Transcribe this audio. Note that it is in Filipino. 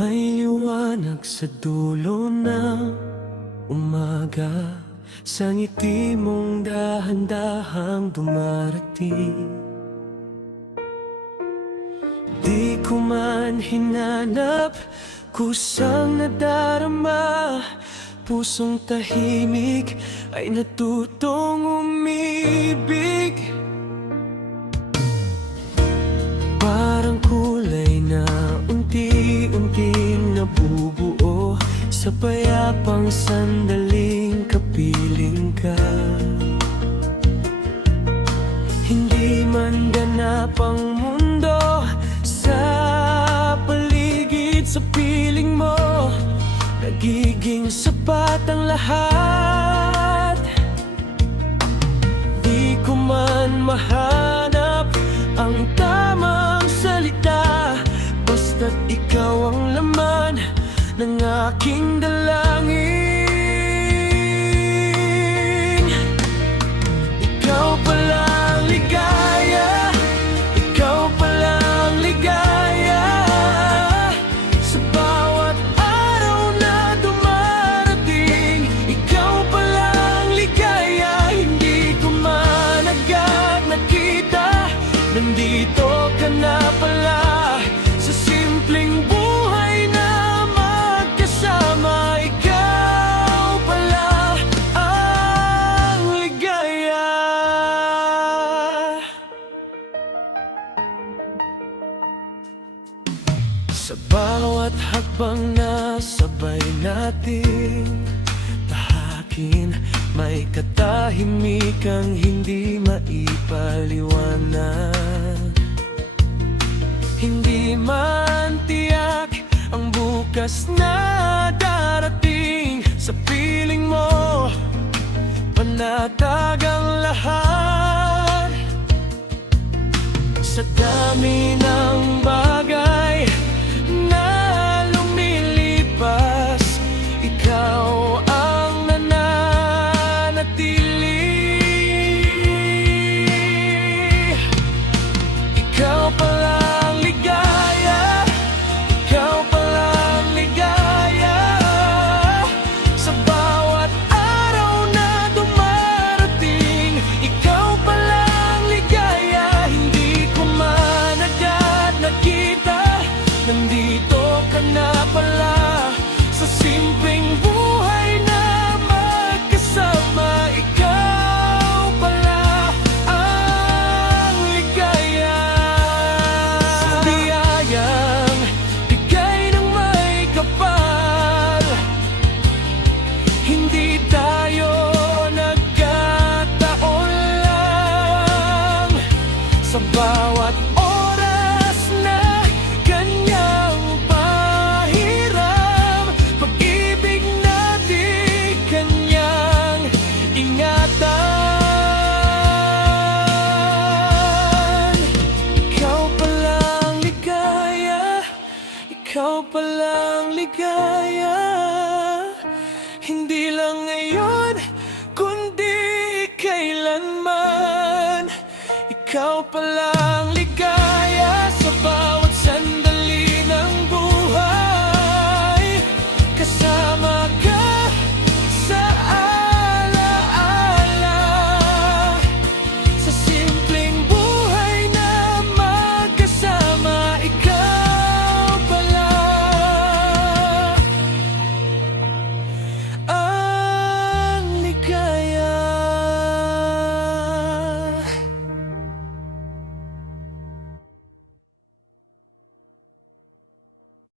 May liwanag sa dulo ng umaga, sa ngiti mong dahan-dahang dumarating. Di ko man hinanap, kusang nadarama, pusong tahimik ay natutong umibig. Parang kulay na unti-unting nabubuo sa payapang sandaling kapiling ka. Hindi man ganap ang mundo sa paligid, sa piling mo nagiging sapat ang lahat. Di ko man mahanap ang tamang salita, basta't ikaw ang laman ng aking dalangin. Ikaw pala ang ligaya, ikaw pala ang ligaya, sa bawat araw na dumarating. Ikaw pala ang ligaya, hindi ko man agad nakita, nandito ka na pala sa simpleng buhay na magkasama. Ikaw pala ang ligaya. Sa bawat hakbang na sabay natin tahakin, may katahimikang hindi maipaliwanag. Hindi man tiyak ang bukas na darating, sa piling mo panatag ang lahat. Sa dami ng bagay na lumilipas, ikaw ang nananatili. Ikaw pala ang ligaya, ikaw pala ang ligaya, sa bawat araw na dumarating. Ikaw pala ang ligaya, hindi ko man agad nakita, nandito ka na pala sa simpleng buhay na magkasama. Ikaw pala ang ligaya. Sa biyayang bigay ng may kapal, hindi tayo nagkataon lang. Sa bawat oras na kanyang pahiram, pag-ibig natin kanyang ingatan. Ikaw pala ang ligaya, ikaw pala ang ligaya, hindi lang ngayon